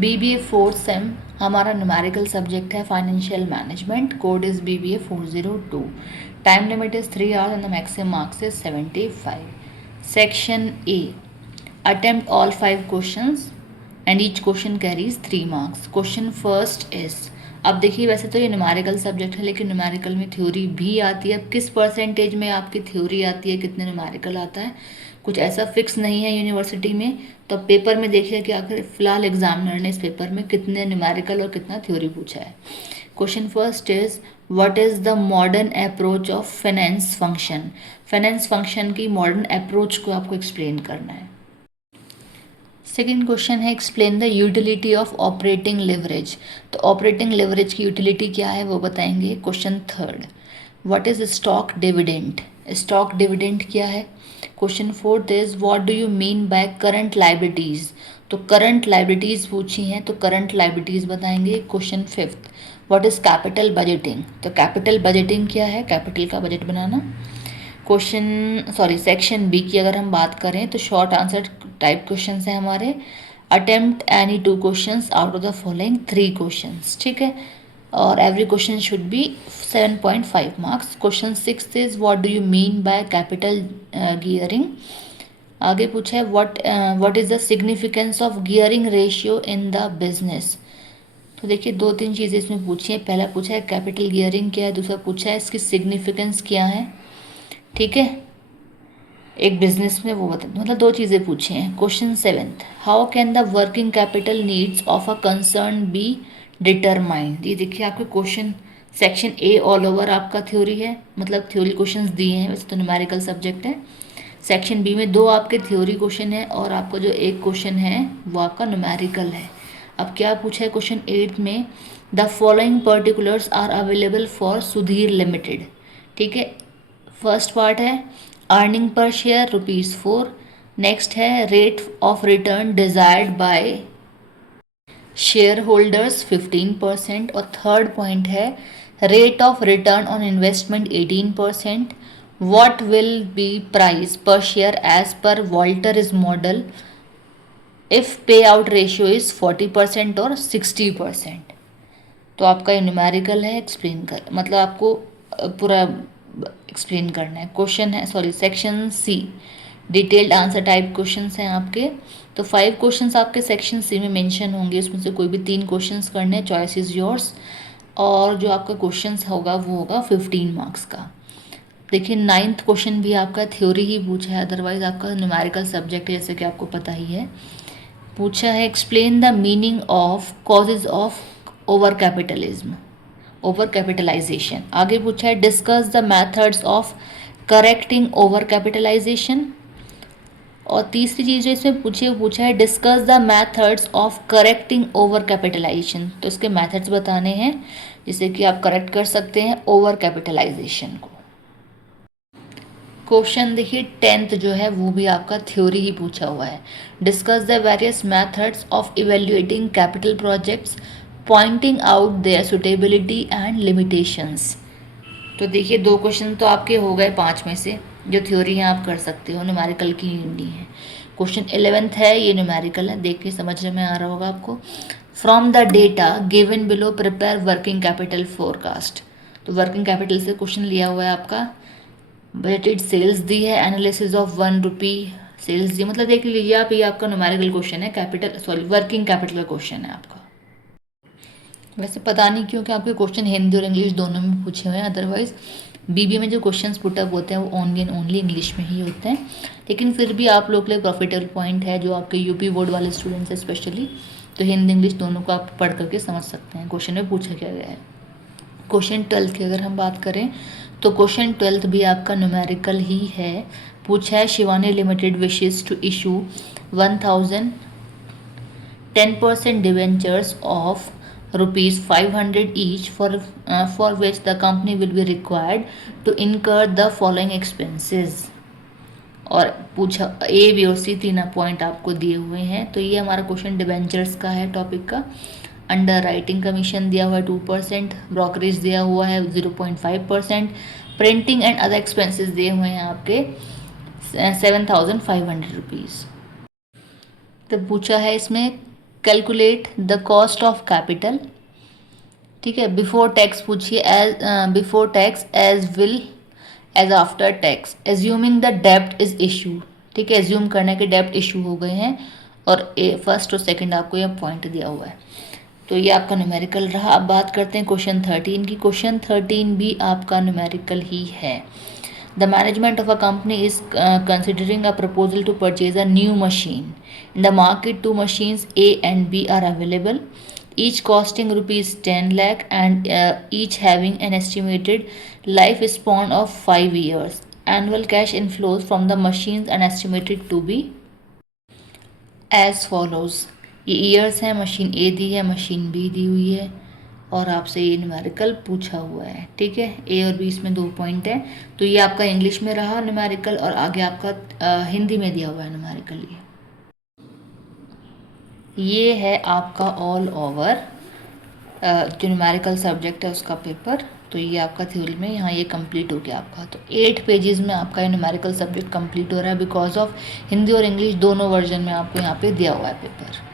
BBA fourth same हमारा numerical subject है financial management. Code is BBA 402. Time limit is 3 hours and the maximum marks is 75. Section A. Attempt all 5 questions and each question carries 3 marks. Question first is, अब देखिए वैसे तो ये numerical subject है लेकिन numerical में theory भी आती है. अब किस परसेंटेज में आपकी थ्योरी आती है, कितने न्यूमेरिकल आता है, कुछ ऐसा फिक्स नहीं है यूनिवर्सिटी में. तो पेपर में देखिए कि आखिर फिलहाल एग्जामिनर ने इस पेपर में कितने न्यूमेरिकल और कितना थ्योरी पूछा है. Question first is, what is the modern approach of finance function. Finance function की मॉडर्न अप्रोच को आपको एक्सप्लेन करना है. सेकेंड क्वेश्चन है, explain the utility of operating leverage. तो ऑपरेटिंग लिवरेज की यूटिलिटी क्या है वो बताएंगे. Question third, what is stock dividend. Stock dividend क्या है. Question fourth is, what do you mean by current liabilities. तो करंट लाइबिलिटीज पूछी हैं तो करंट लाइबिलिटीज बताएंगे. Question fifth, what is capital budgeting. तो कैपिटल बजटिंग क्या है, कैपिटल का बजट बनाना. सेक्शन बी की अगर हम बात करें तो शॉर्ट आंसर टाइप क्वेश्चन है हमारे. Attempt any 2 questions out of the following 3 questions. ठीक है, और every question should be 7.5 marks. Question 6 is, what do you mean by capital gearing. आगे पूछा है, what is the significance of gearing ratio in the business. तो देखिए 2-3 चीज़ें इसमें पूछी है. पहला पूछा है कैपिटल गियरिंग क्या है, दूसरा पूछा है इसकी सिग्निफिकेंस क्या है. ठीक है, एक बिजनेस में वो बता, मतलब 2 चीज़ें पूछी हैं. Question 7th, how can the working capital needs of a concern be determined. ये देखिए आपके question section A all over आपका थ्योरी है, मतलब थ्योरी क्वेश्चंस दिए हैं. वैसे तो न्यूमेरिकल सब्जेक्ट है. सेक्शन बी में 2 आपके थ्योरी क्वेश्चन है और आपका जो एक क्वेश्चन है वो आपका न्यूमेरिकल है. अब क्या पूछा है क्वेश्चन 8 में, the following particulars are available for Sudhir limited. ठीक है, फर्स्ट पार्ट है अर्निंग पर शेयर ₹4. नेक्स्ट है rate of return desired by share holders 15%. और थर्ड पॉइंट है rate of return on investment 18%. What will be price per share as per Walter is model if pay out ratio is 40% और 60%. तो आपका ये numerical है, explain कर, मतलब आपको पूरा एक्सप्लेन करना है. क्वेश्चन है section C, detailed answer type questions हैं आपके. तो 5 क्वेश्चंस आपके सेक्शन सी में मेंशन होंगे, उसमें से कोई भी 3 क्वेश्चंस करने हैं, चॉइस इज योर्स. और जो आपका क्वेश्चंस होगा वो होगा 15 मार्क्स का. देखिए 9th क्वेश्चन भी आपका थ्योरी ही पूछा है, अदरवाइज आपका न्यूमेरिकल सब्जेक्ट है जैसे कि आपको पता ही है. पूछा है explain the meaning of causes of over capitalism, over capitalisation. आगे पूछा है discuss the methods of correcting over capitalisation. और तीसरी चीज़ जो इसमें पूछा है discuss the methods of correcting over capitalisation. तो इसके मेथड्स बताने हैं जिससे कि आप करेक्ट कर सकते हैं ओवर कैपिटलाइजेशन को. क्वेश्चन देखिए 10th जो है वो भी आपका थ्योरी ही पूछा हुआ है. Discuss the various methods of evaluating capital projects pointing out their suitability and limitations. तो देखिए 2 क्वेश्चन तो आपके हो गए 5 में से, जो थ्योरी हैं आप कर सकते हो, न्यूमेरिकल की नहीं है. क्वेश्चन 11th है, ये न्यूमेरिकल है, देख के समझने में आ रहा होगा आपको. From the data given below prepare working capital forecast. तो वर्किंग कैपिटल से क्वेश्चन लिया हुआ है आपका. बजटेड सेल्स दी है, एनालिसिस ऑफ ₹1 सेल्स दी, मतलब देख लीजिए आप, ये आपका न्यूमेरिकल क्वेश्चन है, वर्किंग कैपिटल का क्वेश्चन है आपका. वैसे पता नहीं क्यों कि आपके क्वेश्चन हिंदी और इंग्लिश दोनों में पूछे हुए हैं, अदरवाइज बीबीए में जो क्वेश्चंस पुटअप होते हैं वो ओनली एंड ओनली इंग्लिश में ही होते हैं. लेकिन फिर भी आप लोग के लिए प्रॉफिटेबल पॉइंट है जो आपके यूपी बोर्ड वाले स्टूडेंट्स हैं स्पेशली, तो हिंदी इंग्लिश दोनों को आप पढ़ करके समझ सकते हैं क्वेश्चन में पूछा क्या गया है. क्वेश्चन 12 की अगर हम बात करें तो क्वेश्चन 12 भी आपका न्यूमेरिकल ही है. पूछा है Shivani limited wishes to issue 1000 10% debentures of ₹500 each for which the company will be required to incur the following expenses. और पूछा ए बी और सी 3 पॉइंट आपको दिए हुए हैं. तो ये हमारा क्वेश्चन डिबेंचर्स का है टॉपिक का. अंडर राइटिंग कमीशन दिया हुआ है 2%, ब्रोकरेज दिया हुआ है 0.5%, प्रिंटिंग एंड अदर एक्सपेंसेस दिए हुए हैं आपके ₹7,500. तो पूछा है इसमें calculate the cost of capital, ठीक है। बिफोर टैक्स पूछिए, as before tax, as will, as after tax, assuming the डेब्ट इज इशू, ठीक है। एज्यूम करने के डेब्ट इशू हो गए हैं और फर्स्ट और सेकंड आपको यह पॉइंट दिया हुआ है। तो ये आपका न्यूमेरिकल रहा। अब बात करते हैं क्वेश्चन 13 की। क्वेश्चन 13 भी आपका न्यूमेरिकल ही है। The management of a company is considering a proposal to purchase a new machine. In the market 2 machines A and B are available, each costing rupees 10 lakh and each having an estimated lifespan of 5 years. Annual cash inflows from the machines are estimated to be as follows. ये years है, machine ए दी है, machine be the हुई है और आपसे ये numerical पूछा हुआ है, ठीक है। ए और बी इसमें 2 पॉइंट है। तो ये आपका इंग्लिश में रहा न्यूमेरिकल और आगे आपका हिंदी में दिया हुआ है न्यूमेरिकल। ये है आपका ऑल ओवर जो न्यूमेरिकल सब्जेक्ट है उसका पेपर। तो ये आपका थ्योरी में यहाँ ये कंप्लीट हो गया आपका। तो 8 पेजेस में आपका ये न्यूमेरिकल सब्जेक्ट कंप्लीट हो रहा है बिकॉज ऑफ हिंदी और इंग्लिश दोनों वर्जन में आपको यहाँ पे दिया हुआ है पेपर।